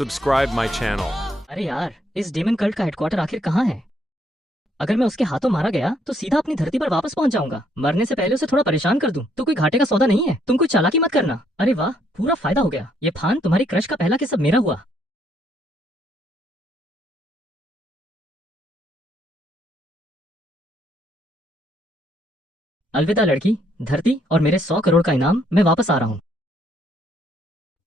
subscribe my channel. अरे यार, इस डेमन कल्ट का हेडक्वार्टर आखिर कहाँ है? अगर मैं उसके हाथों मारा गया तो सीधा अपनी धरती पर वापस पहुंच जाऊंगा। मरने से पहले उसे थोड़ा परेशान कर दूं तो कोई घाटे का सौदा नहीं है। तुम कोई चालाकी मत करना। अरे वाह, पूरा फायदा हो गया। ये फान तुम्हारी क्रश का पहला किस सब मेरा हुआ। अलविदा लड़की, धरती और मेरे 100 करोड़ का इनाम। मैं वापस आ रहा हूँ।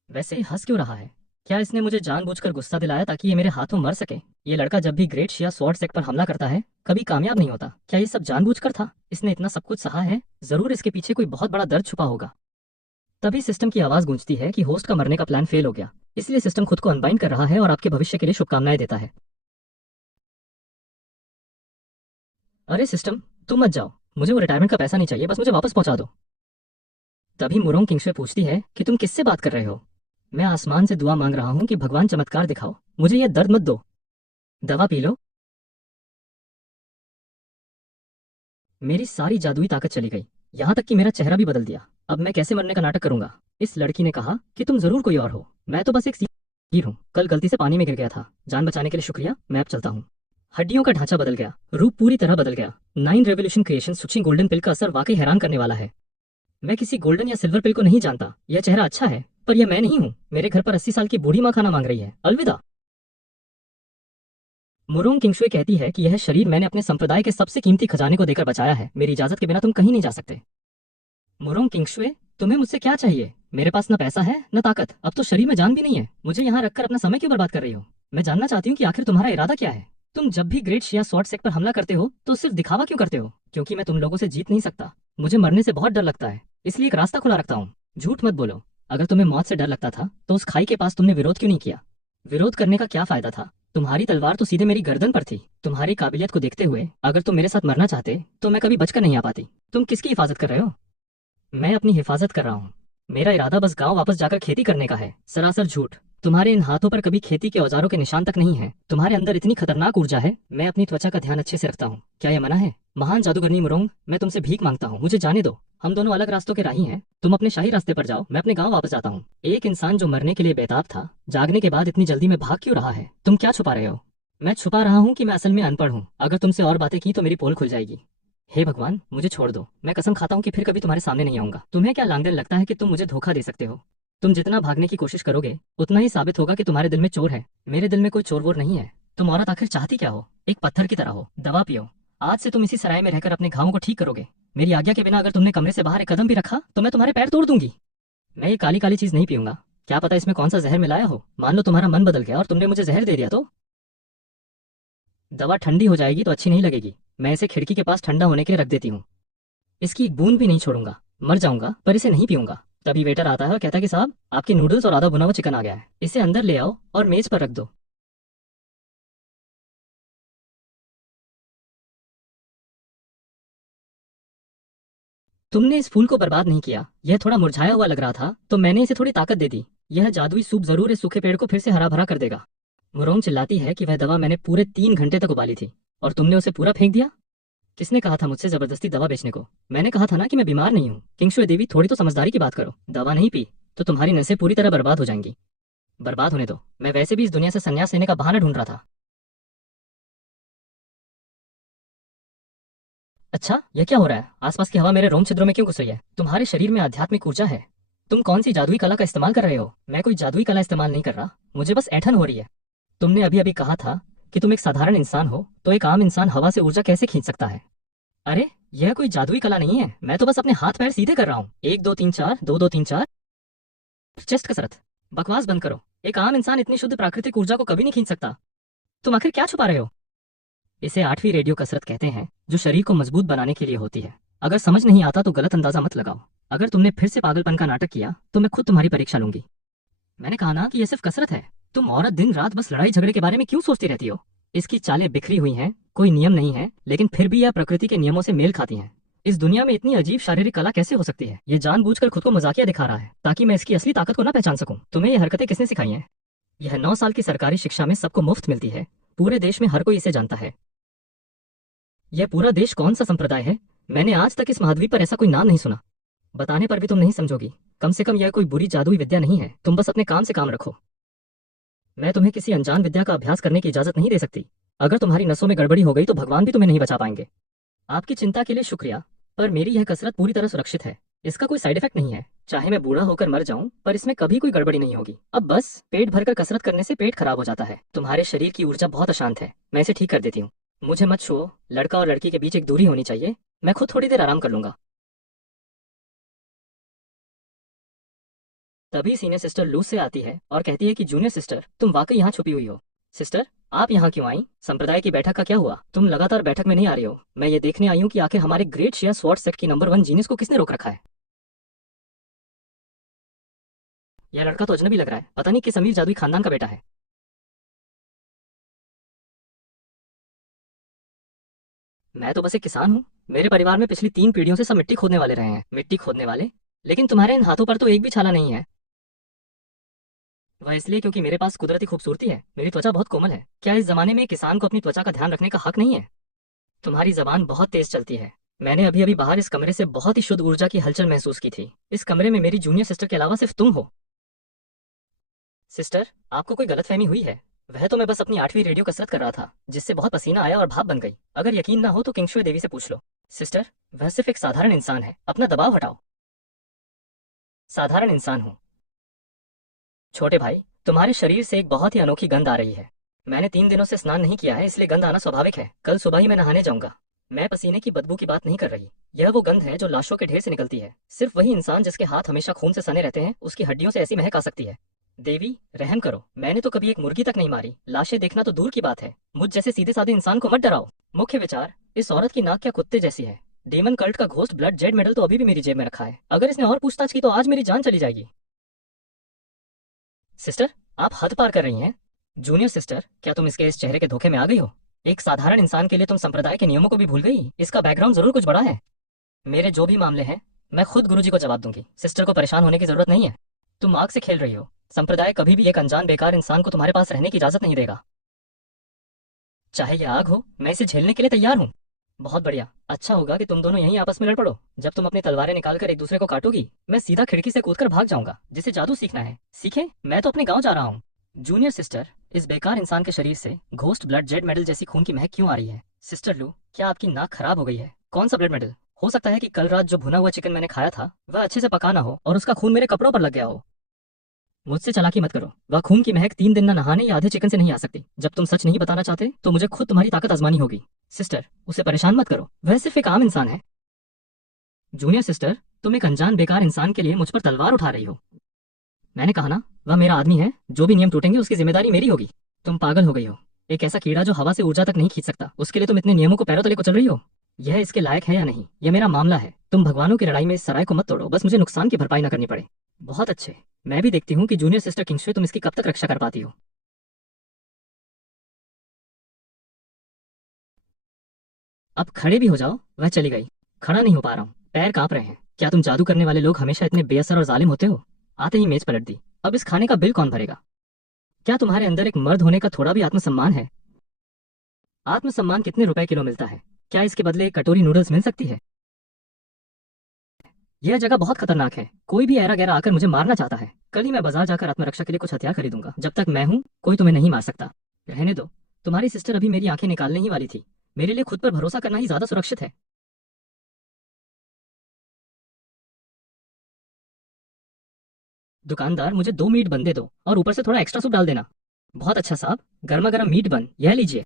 वैसे हंस क्यों रहा है? क्या इसने मुझे जानबूझकर गुस्सा दिलाया ताकि ये मेरे हाथों मर सके? ये लड़का जब भी ग्रेट शिया स्वॉर्ड सेक्ट पर हमला करता है कभी कामयाब नहीं होता। क्या ये सब जानबूझकर था? इसने इतना सब कुछ सहा है, जरूर इसके पीछे कोई बहुत बड़ा दर्द छुपा होगा। तभी सिस्टम की आवाज गूंजती है कि होस्ट का मरने का प्लान फेल हो गया, इसलिए सिस्टम खुद को अनबाइंड कर रहा है और आपके भविष्य के लिए शुभकामनाएं देता है। अरे सिस्टम, तुम मत जाओ। मुझे वो रिटायरमेंट का पैसा नहीं चाहिए, बस मुझे वापस पहुंचा दो। तभी मुरोंग किंगशे पूछती है कि तुम किससे बात कर रहे हो? मैं आसमान से दुआ मांग रहा हूँ कि भगवान चमत्कार दिखाओ, मुझे यह दर्द मत दो। दवा पी लो। मेरी सारी जादुई ताकत चली गई, यहाँ तक कि मेरा चेहरा भी बदल दिया। अब मैं कैसे मरने का नाटक करूंगा? इस लड़की ने कहा कि तुम जरूर कोई और हो। मैं तो बस एक हीर हूँ, कल गलती से पानी में गिर गया था। जान बचाने के लिए शुक्रिया, मैं अब चलता हूँ। हड्डियों का ढांचा बदल गया, रूप पूरी तरह बदल गया। 9 रेवोल्यूशन क्रिएशन सुची गोल्डन पिल का असर वाकई हैरान करने वाला है। मैं किसी गोल्डन या सिल्वर पिल को नहीं जानता। यह चेहरा अच्छा है, पर यह मैं नहीं हूँ। मेरे घर पर 80 साल की बूढ़ी माँ खाना मांग रही है। अलविदा। मुरोंग किंगशुए कहती है कि यह शरीर मैंने अपने संप्रदाय के सबसे कीमती खजाने को देकर बचाया है। मेरी इजाजत के बिना तुम कहीं नहीं जा सकते। मुरोंग किंगशुए, तुम्हें मुझसे क्या चाहिए? मेरे पास न पैसा है न ताकत, अब तो शरीर में जान भी नहीं है। मुझे यहाँ रखकर अपना समय क्यों बर्बाद कर रही हो? मैं जानना चाहती हूँ कि आखिर तुम्हारा इरादा क्या है। तुम जब भी ग्रेट शिया स्वॉर्ड सेक्ट पर हमला करते हो तो सिर्फ दिखावा क्यों करते हो? क्योंकि मैं तुम लोगों से जीत नहीं सकता। मुझे मरने से बहुत डर लगता है, इसलिए एक रास्ता खुला रखता हूँ। झूठ मत बोलो। अगर तुम्हें मौत से डर लगता था तो उस खाई के पास तुमने विरोध क्यों नहीं किया? विरोध करने का क्या फायदा था? तुम्हारी तलवार तो सीधे मेरी गर्दन पर थी। तुम्हारी काबिलियत को देखते हुए अगर तुम मेरे साथ मरना चाहते तो मैं कभी बचकर नहीं आ पाती। तुम किसकी हिफाजत कर रहे हो? मैं अपनी हिफाजत कर रहा हूँ। मेरा इरादा बस गांव वापस जाकर खेती करने का है। सरासर झूठ। तुम्हारे इन हाथों पर कभी खेती के औजारों के निशान तक नहीं है। तुम्हारे अंदर इतनी खतरनाक ऊर्जा है। मैं अपनी त्वचा का ध्यान अच्छे से रखता हूँ। क्या यह मना है? महान जादूगरनी मुरोंग, मैं तुमसे भीख मांगता हूँ, मुझे जाने दो। हम दोनों अलग रास्तों के राही हैं। तुम अपने शाही रास्ते पर जाओ, मैं अपने गाँव वापस जाता हूँ। एक इंसान जो मरने के लिए बेताब था, जागने के बाद इतनी जल्दी में भाग क्यों रहा है? तुम क्या छुपा रहे हो? मैं छुपा रहा हूँ कि मैं असल में अनपढ़ हूँ। अगर तुमसे और बातें की तो मेरी पोल खुल जाएगी। हे भगवान, मुझे छोड़ दो। मैं कसम खाता हूँ कि फिर कभी तुम्हारे सामने नहीं आऊंगा। तुम्हें क्या लांगडेल लगता है कि तुम मुझे धोखा दे सकते हो? तुम जितना भागने की कोशिश करोगे उतना ही साबित होगा कि तुम्हारे दिल में चोर है। मेरे दिल में कोई चोर वोर नहीं है। तुम औरत आखिर चाहती क्या हो? एक पत्थर की तरह हो। दवा पियो। आज से तुम इसी सराय में रहकर अपने घावों को ठीक करोगे। मेरी आज्ञा के बिना अगर तुमने कमरे से बाहर एक कदम भी रखा तो मैं तुम्हारे पैर तोड़ दूंगी। मैं ये काली काली चीज नहीं पीऊंगा। क्या पता इसमें कौन सा जहर मिलाया हो। मान लो तुम्हारा मन बदल गया और तुमने मुझे जहर दे दिया तो? दवा ठंडी हो जाएगी तो अच्छी नहीं लगेगी। मैं इसे खिड़की के पास ठंडा होने के लिए रख देती हूँ। इसकी एक बूंद भी नहीं छोड़ूंगा। मर जाऊंगा पर इसे नहीं पीऊंगा। तभी वेटर आता है और कहता है कि साहब, आपके नूडल्स और आधा भुना हुआ चिकन आ गया है। इसे अंदर ले आओ और मेज पर रख दो। तुमने इस फूल को बर्बाद नहीं किया। यह थोड़ा मुरझाया हुआ लग रहा था तो मैंने इसे थोड़ी ताकत दे दी। यह जादुई सूप जरूर इस सूखे पेड़ को फिर से हरा भरा कर देगा। मुरोंग चिल्लाती है कि वह दवा मैंने पूरे 3 घंटे तक उबाली थी और तुमने उसे पूरा फेंक दिया। किसने कहा था मुझसे जबरदस्ती दवा बेचने को? मैंने कहा था ना कि मैं बीमार नहीं हूँ। किंगशुए देवी, थोड़ी तो समझदारी की बात करो। दवा नहीं पी तो तुम्हारी नसें पूरी तरह बर्बाद हो जाएंगी। बर्बाद होने दो। मैं वैसे भी इस दुनिया से संन्यास लेने का बहाना ढूंढ रहा था। अच्छा, यह क्या हो रहा है? आसपास की हवा मेरे रोम छिद्रों में क्यों घुस रही है? तुम्हारे शरीर में आध्यात्मिक ऊर्जा है। तुम कौन सी जादुई कला का इस्तेमाल कर रहे हो? मैं कोई जादुई कला इस्तेमाल नहीं कर रहा, मुझे बस ऐंठन हो रही है। तुमने अभी अभी कहा था कि तुम एक साधारण इंसान हो, तो एक आम इंसान हवा से ऊर्जा कैसे खींच सकता है? अरे, यह कोई जादुई कला नहीं है। मैं तो बस अपने हाथ पैर सीधे कर रहा हूँ। 1 2 3 4, 2 2 3 4। चेस्ट कसरत। बकवास बंद करो। एक आम इंसान इतनी शुद्ध प्राकृतिक ऊर्जा को कभी नहीं खींच सकता। तुम आखिर क्या छुपा रहे हो? इसे 8वीं रेडियो कसरत कहते हैं, जो शरीर को मजबूत बनाने के लिए होती है। अगर समझ नहीं आता तो गलत अंदाजा मत लगाओ। अगर तुमने फिर से पागलपन का नाटक किया तो मैं खुद तुम्हारी परीक्षा लूंगी। मैंने कहा ना कि यह सिर्फ कसरत है। तुम औरत दिन रात बस लड़ाई झगड़े के बारे में क्यों सोचती रहती हो? इसकी चालें बिखरी हुई हैं, कोई नियम नहीं है, लेकिन फिर भी यह प्रकृति के नियमों से मेल खाती हैं। इस दुनिया में इतनी अजीब शारीरिक कला कैसे हो सकती है? ये जानबूझकर खुद को मजाकिया दिखा रहा है ताकि मैं इसकी असली ताकत को ना पहचान सकूं। तुम्हें ये हरकतें किसने सिखाई हैं? यह 9 साल की सरकारी शिक्षा में सबको मुफ्त मिलती है। पूरे देश में हर कोई इसे जानता है। यह पूरा देश कौन सा संप्रदाय है? मैंने आज तक इस महाद्वीप पर ऐसा कोई नाम नहीं सुना। बताने पर भी तुम नहीं समझोगी। कम से कम यह कोई बुरी जादुई विद्या नहीं है। तुम बस अपने काम से काम रखो। मैं तुम्हें किसी अनजान विद्या का अभ्यास करने की इजाजत नहीं दे सकती। अगर तुम्हारी नसों में गड़बड़ी हो गई तो भगवान भी तुम्हें नहीं बचा पाएंगे। आपकी चिंता के लिए शुक्रिया, पर मेरी यह कसरत पूरी तरह सुरक्षित है। इसका कोई साइड इफेक्ट नहीं है। चाहे मैं बूढ़ा होकर मर जाऊं, पर इसमें कभी कोई गड़बड़ी नहीं होगी। अब बस पेट भरकर कसरत करने से पेट खराब हो जाता है। तुम्हारे शरीर की ऊर्जा बहुत अशांत है, मैं इसे ठीक कर देती हूँ। मुझे मत छुओ। लड़का और लड़की के बीच एक दूरी होनी चाहिए। मैं खुद थोड़ी देर आराम कर लूंगा। तभी सीनियर सिस्टर लूज से आती है और कहती है कि जूनियर सिस्टर, तुम वाकई यहाँ छुपी हुई हो। सिस्टर, आप यहाँ क्यों आई? संप्रदाय की बैठक का क्या हुआ? तुम लगातार बैठक में नहीं आ रही हो। मैं ये देखने आई हूँ कि आखिर हमारे ग्रेट शेयर स्वॉर्ड सेट की नंबर 1 जीनियस को किसने रोक रखा है। यह लड़का तो अजनबी लग रहा है, पता नहीं किस अमीर जादुई खानदान का बेटा है। मैं तो बस एक किसान हूँ। मेरे परिवार में पिछली 3 पीढ़ियों से सब मिट्टी खोदने वाले रहे हैं। मिट्टी खोदने वाले? लेकिन तुम्हारे इन हाथों पर तो एक भी छाला नहीं है। वह इसलिए क्योंकि मेरे पास कुदरती खूबसूरती है। मेरी त्वचा बहुत कोमल है। क्या इस जमाने में किसान को अपनी त्वचा का ध्यान रखने का हक नहीं है? तुम्हारी जबान बहुत तेज चलती है। मैंने अभी अभी बाहर इस कमरे से बहुत ही शुद्ध ऊर्जा की हलचल महसूस की थी। इस कमरे में मेरी जूनियर सिस्टर के अलावा सिर्फ तुम हो। सिस्टर, आपको कोई गलतफहमी हुई है। वह तो मैं बस अपनी 8वीं रेडियो कसरत कर रहा था, जिससे बहुत पसीना आया और भाप बन गई। अगर यकीन ना हो तो किंगशुए देवी से पूछ लो। सिस्टर, वह सिर्फ एक साधारण इंसान है। अपना दबाव हटाओ। साधारण इंसान हूँ। छोटे भाई, तुम्हारे शरीर से एक बहुत ही अनोखी गंध आ रही है। मैंने 3 दिनों से स्नान नहीं किया है, इसलिए गंध आना स्वाभाविक है। कल सुबह ही मैं नहाने जाऊंगा। मैं पसीने की बदबू की बात नहीं कर रही। यह वो गंध है जो लाशों के ढेर से निकलती है। सिर्फ वही इंसान जिसके हाथ हमेशा खून से सने रहते हैं, उसकी हड्डियों से ऐसी महक आ सकती है। देवी, रहम करो। मैंने तो कभी एक मुर्गी तक नहीं मारी। लाशें देखना तो दूर की बात है। मुझ जैसे सीधे साधे इंसान को मत डराओ। मुख्य विचार, इस औरत की नाक क्या कुत्ते जैसी है। डीमन कल्ट का घोस्ट ब्लड जेड मेडल तो अभी भी मेरी जेब में रखा है। अगर इसने और पूछताछ की तो आज मेरी जान चली जाएगी। सिस्टर, आप हद पार कर रही हैं। जूनियर सिस्टर, क्या तुम इसके इस चेहरे के धोखे में आ गई हो? एक साधारण इंसान के लिए तुम संप्रदाय के नियमों को भी भूल गई। इसका बैकग्राउंड जरूर कुछ बड़ा है। मेरे जो भी मामले हैं, मैं खुद गुरुजी को जवाब दूंगी। सिस्टर को परेशान होने की जरूरत नहीं है। तुम आग से खेल रही हो। संप्रदाय कभी भी एक अनजान बेकार इंसान को तुम्हारे पास रहने की इजाजत नहीं देगा। चाहे यह आग हो, मैं इसे झेलने के लिए तैयार हूँ। बहुत बढ़िया। अच्छा होगा कि तुम दोनों यहीं आपस में लड़ पड़ो। जब तुम अपनी तलवारें निकालकर एक दूसरे को काटोगी, मैं सीधा खिड़की से कूदकर भाग जाऊंगा। जिसे जादू सीखना है सीखे। मैं तो अपने गांव जा रहा हूँ। जूनियर सिस्टर, इस बेकार इंसान के शरीर से घोस्ट ब्लड जेड मेडल जैसी खून की महक क्यों आ रही है? सिस्टर लू, क्या आपकी नाक खराब हो गई है? कौन सा ब्लड मेडल? हो सकता है कि कल रात जो भुना हुआ चिकन मैंने खाया था वह अच्छे से पका ना हो और उसका खून मेरे कपड़ों पर लग गया हो। मुझसे चालाकी मत करो। वह खून की महक 3 दिन न नहाने या आधे चिकन से नहीं आ सकती। जब तुम सच नहीं बताना चाहते तो मुझे खुद तुम्हारी ताकत आजमानी होगी। सिस्टर, उसे परेशान मत करो। वह सिर्फ एक आम इंसान है। जूनियर सिस्टर, तुम एक अनजान बेकार इंसान के लिए मुझ पर तलवार उठा रही हो। मैंने कहा ना, वह मेरा आदमी है। जो भी नियम टूटेंगे उसकी जिम्मेदारी मेरी होगी। तुम पागल हो गई हो। एक ऐसा कीड़ा जो हवा से ऊर्जा तक नहीं खींच सकता, उसके लिए तुम इतने नियमों को पैरों तले कुचल रही हो। यह इसके लायक है या नहीं, यह मेरा मामला है। तुम भगवानों की लड़ाई में इस सराय को मत तोड़ो, बस मुझे नुकसान की भरपाई न करनी पड़े। बहुत अच्छे। मैं भी देखती हूँ कि जूनियर सिस्टर किंग्सवे तुम इसकी कब तक रक्षा कर पाती हो। अब खड़े भी हो जाओ। वह चली गई। खड़ा नहीं हो पा रहा हूँ, पैर कांप रहे हैं। क्या तुम जादू करने वाले लोग हमेशा इतने बेअसर और जालिम होते हो? आते ही मेज पलट दी। अब इस खाने का बिल कौन भरेगा? क्या तुम्हारे अंदर एक मर्द होने का थोड़ा भी आत्मसम्मान है? आत्मसम्मान कितने रुपए किलो मिलता है? क्या इसके बदले एक कटोरी नूडल्स मिल सकती है? यह जगह बहुत खतरनाक है। कोई भी ऐरा गैरा आकर मुझे मारना चाहता है। कल ही मैं बाजार जाकर आत्मरक्षा के लिए कुछ हथियार खरीदूंगा। जब तक मैं हूँ, कोई तुम्हें नहीं मार सकता। रहने दो। तुम्हारी सिस्टर अभी मेरी आंखें निकालने ही वाली थी। मेरे लिए खुद पर भरोसा करना ही ज्यादा सुरक्षित है। दुकानदार, मुझे 2 मीट बन दे दो और ऊपर से थोड़ा एक्स्ट्रा सूप डाल देना। बहुत अच्छा साहब। गर्मा गर्म मीट बन, यह लीजिए।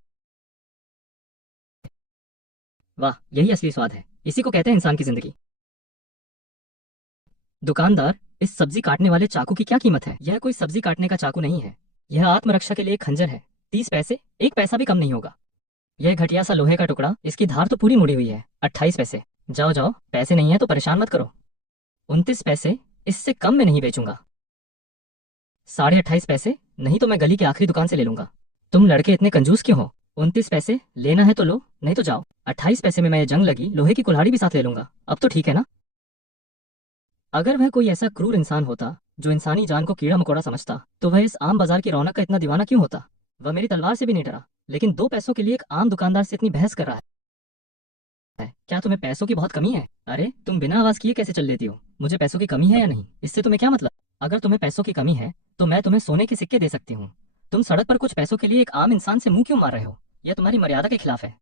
वाह, यही असली स्वाद है। इसी को कहते हैं इंसान की जिंदगी। दुकानदार, इस सब्जी काटने वाले चाकू की क्या कीमत है? यह कोई सब्जी काटने का चाकू नहीं है। यह आत्मरक्षा के लिए एक खंजर है। 30 पैसे, 1 पैसा भी कम नहीं होगा। यह घटिया सा लोहे का टुकड़ा, इसकी धार तो पूरी मुड़ी हुई है। 28 पैसे। जाओ जाओ, पैसे नहीं है तो परेशान मत करो। 29 पैसे, इससे कम में नहीं बेचूंगा। 28.5 पैसे, नहीं तो मैं गली की आखिरी दुकान से ले लूंगा। तुम लड़के इतने कंजूस क्यों हो? 29 पैसे, लेना है तो लो, नहीं तो जाओ। 28 पैसे में मैं ये जंग लगी लोहे की कुल्हाड़ी भी साथ ले लूंगा। अब तो ठीक है ना? अगर वह कोई ऐसा क्रूर इंसान होता जो इंसानी जान को कीड़ा मकोड़ा समझता, तो वह इस आम बाजार की रौनक का इतना दीवाना क्यों होता? वह मेरी तलवार से भी नहीं डरा, लेकिन 2 पैसों के लिए एक आम दुकानदार से इतनी बहस कर रहा है। क्या तुम्हें पैसों की बहुत कमी है? अरे, तुम बिना आवाज किए कैसे चल लेती हो? मुझे पैसों की कमी है या नहीं, इससे तुम्हें क्या मतलब? अगर तुम्हें पैसों की कमी है तो मैं तुम्हें सोने के सिक्के दे सकती हूँ। तुम सड़क पर कुछ पैसों के लिए एक आम इंसान से मुंह क्यों मार रहे हो? यह तुम्हारी मर्यादा के खिलाफ है।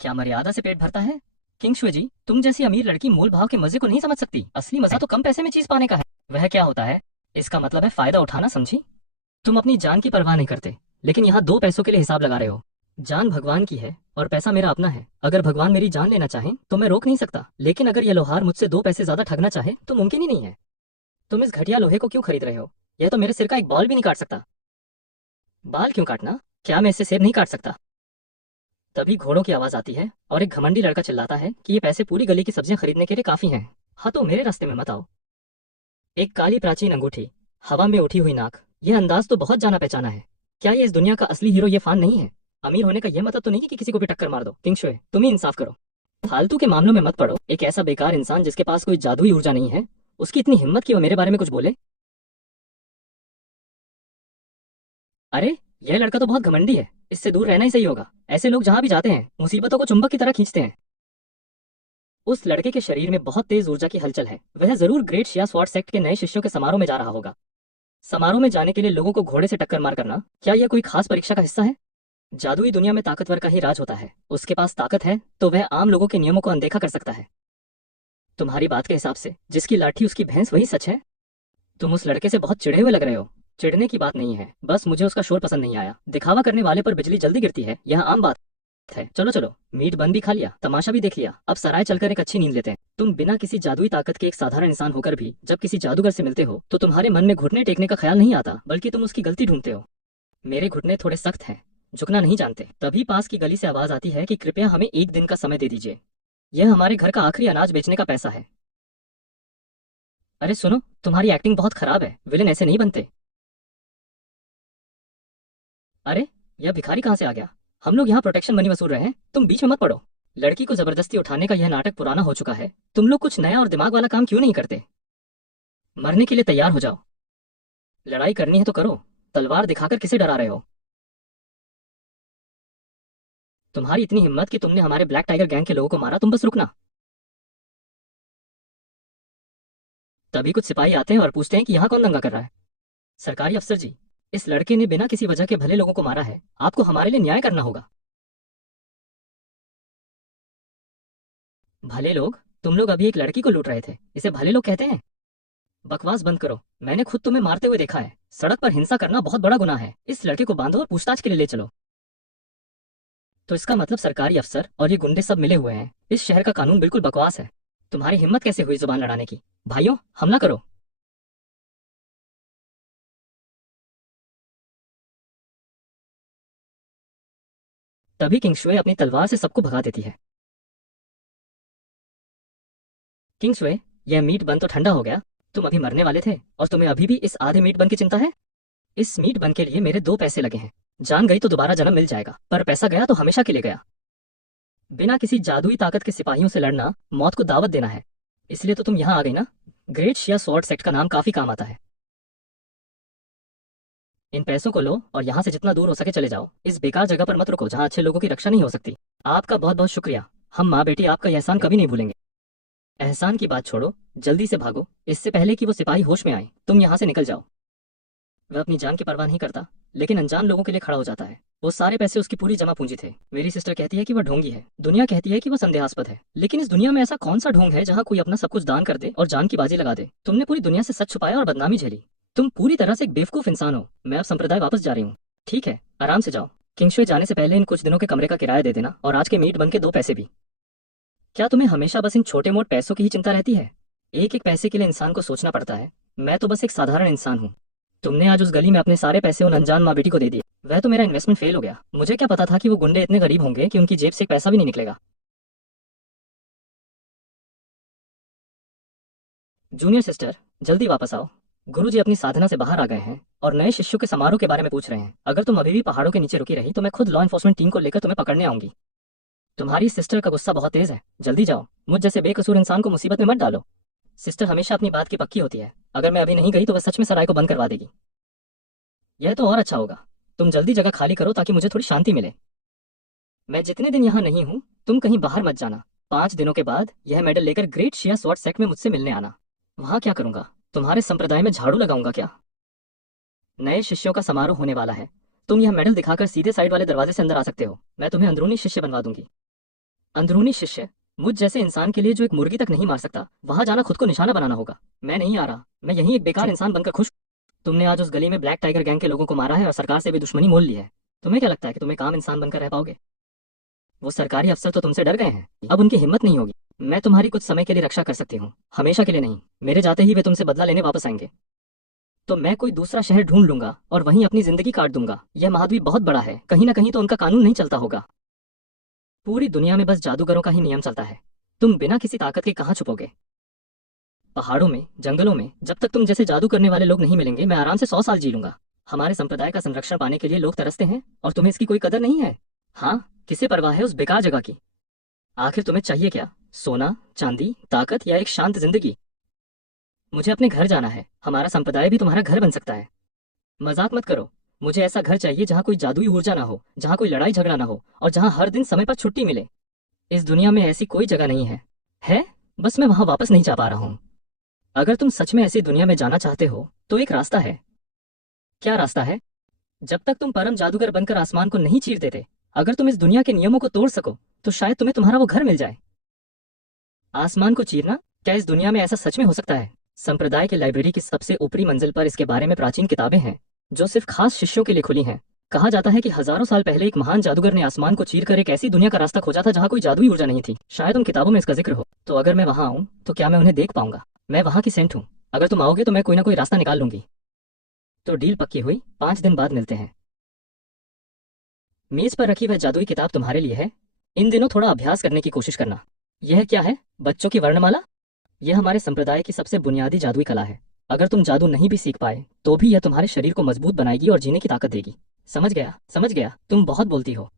क्या मर्यादा से पेट भरता है? किंग शुए जी, तुम जैसी अमीर लड़की मोल भाव के मजे को नहीं समझ सकती। असली मजा तो कम पैसे में चीज पाने का है। वह क्या होता है? इसका मतलब है फायदा उठाना, समझी? तुम अपनी जान की परवाह नहीं करते, लेकिन यहाँ दो पैसों के लिए हिसाब लगा रहे हो। जान भगवान की है और पैसा मेरा अपना है। अगर भगवान मेरी जान लेना चाहे तो मैं रोक नहीं सकता, लेकिन अगर यह लोहार मुझसे दो पैसे ज्यादा ठगना चाहे तो मुमकिन ही नहीं है। तुम इस घटिया लोहे को क्यों खरीद रहे हो? यह तो मेरे सिर का एक बाल भी नहीं काट सकता। बाल क्यों काटना? क्या मैं इससे सेब नहीं काट सकता? तभी घोड़ों की आवाज आती है और एक घमंडी लड़का चिल्लाता है कि ये पैसे पूरी गली की सब्जियां खरीदने के लिए काफी हैं। हाँ, तो मेरे रास्ते में मत आओ। एक काली प्राचीन अंगूठी, हवा में उठी हुई नाक, यह अंदाज तो बहुत जाना पहचाना है। क्या ये इस दुनिया का असली हीरो ये फान नहीं है? अमीर होने का यह मतलब तो नहीं कि किसी को भी टक्कर मार दो। किंग शुए, तुम ही इंसाफ करो। फालतू के मामलों में मत पड़ो। एक ऐसा बेकार इंसान जिसके पास कोई जादुई ऊर्जा नहीं है, उसकी इतनी हिम्मत कि वो मेरे बारे में कुछ बोले। अरे, यह लड़का तो बहुत घमंडी है। इससे दूर रहना ही सही होगा। ऐसे लोग जहां भी जाते हैं मुसीबतों को चुंबक की तरह खींचते हैं। उस लड़के के शरीर में बहुत तेज ऊर्जा की हलचल है। वह जरूर ग्रेट शिया स्वॉर्ड सेक्ट के नए शिष्यों के समारोह में जा रहा होगा। समारोह में जाने के लिए लोगों को घोड़े से टक्कर मार करना, क्या यह कोई खास परीक्षा का हिस्सा है? जादुई दुनिया में ताकतवर का ही राज होता है। उसके पास ताकत है तो वह आम लोगों के नियमों को अनदेखा कर सकता है। तुम्हारी बात के हिसाब से जिसकी लाठी उसकी भैंस, वही सच है। तुम उस लड़के से बहुत चिढ़े हुए लग रहे हो। चिढ़ने की बात नहीं है, बस मुझे उसका शोर पसंद नहीं आया। दिखावा करने वाले पर बिजली जल्दी गिरती है, यह आम बात है। चलो चलो, मीट बन भी खा लिया, तमाशा भी देख लिया, अब सराय चलकर एक अच्छी नींद लेते हैं। तुम बिना किसी जादुई ताकत के एक साधारण इंसान होकर भी जब किसी जादूगर से मिलते हो तो तुम्हारे मन में घुटने टेकने का ख्याल नहीं आता, बल्कि तुम उसकी गलती ढूंढते हो। मेरे घुटने थोड़े सख्त हैं, झुकना नहीं जानते। तभी पास की गली से आवाज आती है कि कृपया हमें एक दिन का समय दे दीजिए। यह हमारे घर का आखिरी अनाज बेचने का पैसा है। अरे सुनो, तुम्हारी एक्टिंग बहुत खराब है। विलेन ऐसे नहीं बनते। अरे, यह भिखारी कहाँ से आ गया? हम लोग यहाँ प्रोटेक्शन मनी वसूल रहे हैं, तुम बीच में मत पड़ो। लड़की को जबरदस्ती उठाने का यह नाटक पुराना हो चुका है। तुम लोग कुछ नया और दिमाग वाला काम क्यों नहीं करते? मरने के लिए तैयार हो जाओ। लड़ाई करनी है तो करो, तलवार दिखाकर किसे डरा रहे हो? तुम्हारी इतनी हिम्मत कि तुमने हमारे ब्लैक टाइगर गैंग के लोगों को मारा, तुम बस रुकना। तभी कुछ सिपाही आते हैं और पूछते हैं कि यहाँ कौन दंगा कर रहा है। सरकारी अफसर जी, इस लड़के ने बिना किसी वजह के भले लोगों को मारा है। आपको हमारे लिए न्याय करना होगा। भले लोग? तुम लोग अभी एक लड़की को लूट रहे थे, इसे भले लोग कहते हैं? बकवास बंद करो। मैंने खुद तुम्हें मारते हुए देखा है। सड़क पर हिंसा करना बहुत बड़ा गुनाह है। इस लड़के को बांधो और पूछताछ के लिए ले चलो। तो इसका मतलब सरकारी अफसर और ये गुंडे सब मिले हुए हैं। इस शहर का कानून बिल्कुल बकवास है। तुम्हारी हिम्मत कैसे हुई जुबान लड़ाने की? भाइयों, हमला करो। तभी किंगशुए अपनी तलवार से सबको भगा देती है। किंगशुए, यह मीट बन तो ठंडा हो गया। तुम अभी मरने वाले थे और तुम्हें अभी भी इस आधे मीट बन की चिंता है? इस मीट बन के लिए मेरे दो पैसे लगे हैं। जान गई तो दोबारा जन्म मिल जाएगा, पर पैसा गया तो हमेशा के लिए गया। बिना किसी जादुई ताकत के सिपाहियों से लड़ना मौत को दावत देना है। इसलिए तो तुम यहाँ आ गई ना। ग्रेट शिया स्वॉर्ड सेक्ट का नाम काफी काम आता है। इन पैसों को लो और यहाँ से जितना दूर हो सके चले जाओ। इस बेकार जगह पर मत रुको जहाँ अच्छे लोगों की रक्षा नहीं हो सकती। आपका बहुत बहुत शुक्रिया। हम माँ बेटी आपका यह एहसान कभी नहीं भूलेंगे। एहसान की बात छोड़ो, जल्दी से भागो, इससे पहले कि वो सिपाही होश में आए। तुम यहाँ से निकल जाओ। वह अपनी जान की परवाह नहीं करता, लेकिन अनजान लोगों के लिए खड़ा हो जाता है। वो सारे पैसे उसकी पूरी जमा पूंजी थे। मेरी सिस्टर कहती है कि वह ढोंगी है। दुनिया कहती है कि वह संदेहास्पद है। लेकिन इस दुनिया में ऐसा कौन सा ढोंग है जहाँ कोई अपना सब कुछ दान कर दे और जान की बाजी लगा दे? तुमने पूरी दुनिया से सच छुपाया और बदनामी झेली। तुम पूरी तरह से एक बेवकूफ इंसान हो। मैं अब संप्रदाय वापस जा रही हूँ। ठीक है, आराम से जाओ। किंगशुए जाने से पहले इन कुछ दिनों के कमरे का किराया दे देना और आज के मीट बन के दो पैसे भी। क्या तुम्हें हमेशा बस इन छोटे मोट पैसों की ही चिंता रहती है? एक एक पैसे के लिए इंसान को सोचना पड़ता है। मैं तो बस एक साधारण इंसान हूँ। तुमने आज उस गली में अपने सारे पैसे उन अनजान माँ बेटी को दे दिए। वह तो मेरा इन्वेस्टमेंट फेल हो गया। मुझे क्या पता था कि वो गुंडे इतने गरीब होंगे कि उनकी जेब से एक पैसा भी नहीं निकलेगा। जूनियर सिस्टर, जल्दी वापस आओ। गुरुजी अपनी साधना से बाहर आ गए हैं और नए शिष्यों के समारोह के बारे में पूछ रहे हैं। अगर तुम अभी भी पहाड़ों के नीचे रुकी रही तो मैं खुद लॉ एन्फोर्समेंट टीम को लेकर तुम्हें पकड़ने आऊंगी। तुम्हारी सिस्टर का गुस्सा बहुत तेज है। जल्दी जाओ, मुझ जैसे बेकसूर इंसान को मुसीबत में मत डालो। सिस्टर हमेशा अपनी बात की पक्की होती है। अगर मैं अभी नहीं गई तो वह सच में सराय को बंद करवा देगी। यह तो और अच्छा होगा। तुम जल्दी जगह खाली करो ताकि मुझे थोड़ी शांति मिले। मैं जितने दिन यहाँ नहीं हूँ तुम कहीं बाहर मत जाना। 5 दिनों के बाद यह मेडल लेकर ग्रेट शिया स्वॉर्ड सेक्ट में मुझसे मिलने आना। वहां क्या करूंगा? तुम्हारे संप्रदाय में झाड़ू लगाऊंगा क्या? नए शिष्यों का समारोह होने वाला है। तुम यह मेडल दिखाकर सीधे साइड वाले दरवाजे से अंदर आ सकते हो। मैं तुम्हें अंदरूनी शिष्य बनवा दूंगी। अंदरूनी शिष्य? मुझ जैसे इंसान के लिए जो एक मुर्गी तक नहीं मार सकता, वहां जाना खुद को निशाना बनाना होगा। मैं नहीं आ रहा। मैं यहीं एक बेकार इंसान बनकर खुश। तुमने आज उस गली में ब्लैक टाइगर गैंग के लोगों को मारा है और सरकार से भी दुश्मनी मोल ली है। तुम्हें क्या लगता है कि तुम एक आम इंसान बनकर रह पाओगे? वो सरकारी अफसर तो तुमसे डर गए हैं, अब उनकी हिम्मत नहीं होगी। मैं तुम्हारी कुछ समय के लिए रक्षा कर सकती हूँ, हमेशा के लिए नहीं। मेरे जाते ही वे तुमसे बदला लेने वापस आएंगे। तो मैं कोई दूसरा शहर ढूंढ लूंगा और वहीं अपनी जिंदगी काट दूंगा। यह महाद्वीप बहुत बड़ा है, कहीं ना कहीं तो उनका कानून नहीं चलता होगा। पूरी दुनिया में बस जादूगरों का ही नियम चलता है। तुम बिना किसी ताकत के कहाँ छुपोगे? पहाड़ों में, जंगलों में। जब तक तुम जैसे जादू करने वाले लोग नहीं मिलेंगे, मैं आराम से 100 साल जी लूंगा। हमारे संप्रदाय का संरक्षण पाने के लिए लोग तरसते हैं और तुम्हें इसकी कोई कदर नहीं है। हाँ, किसे परवाह है उस बेकार जगह की? आखिर तुम्हें चाहिए क्या? सोना, चांदी, ताकत या एक शांत जिंदगी? मुझे अपने घर जाना है। हमारा संप्रदाय भी तुम्हारा घर बन सकता है। मजाक मत करो। मुझे ऐसा घर चाहिए जहाँ कोई जादुई ऊर्जा ना हो, जहाँ कोई लड़ाई झगड़ा ना हो और जहाँ हर दिन समय पर छुट्टी मिले। इस दुनिया में ऐसी कोई जगह नहीं है। है? बस मैं वहां वापस नहीं जा पा रहा हूँ। अगर तुम सच में ऐसी दुनिया में जाना चाहते हो तो एक रास्ता है। क्या रास्ता है? जब तक तुम परम जादूगर बनकर आसमान को नहीं चीर देते, अगर तुम इस दुनिया के नियमों को तोड़ सको, तो शायद तुम्हें तुम्हारा वो घर मिल जाए। आसमान को चीरना? क्या इस दुनिया में ऐसा सच में हो सकता है? संप्रदाय की लाइब्रेरी की सबसे ऊपरी मंजिल पर इसके बारे में प्राचीन किताबें हैं, जो सिर्फ खास शिष्यों के लिए खुली हैं। कहा जाता है कि हजारों साल पहले एक महान जादूगर ने आसमान को चीरकर एक ऐसी दुनिया का रास्ता खोजा था जहाँ कोई जादुई ऊर्जा नहीं थी। शायद उन किताबों में इसका जिक्र हो। तो अगर मैं वहां आऊं तो क्या मैं उन्हें देख पाऊंगा? मैं वहां की सेंट हूँ। अगर तुम आओगे तो मैं कोई ना कोई रास्ता निकाल लूंगी। तो डील पक्की हुई। 5 दिन बाद मिलते हैं। मेज पर रखी वह जादुई किताब तुम्हारे लिए है। इन दिनों थोड़ा अभ्यास करने की कोशिश करना। यह क्या है? बच्चों की वर्णमाला? यह हमारे संप्रदाय की सबसे बुनियादी जादुई कला है। अगर तुम जादू नहीं भी सीख पाए तो भी यह तुम्हारे शरीर को मजबूत बनाएगी और जीने की ताकत देगी। समझ गया, समझ गया। तुम बहुत बोलती हो।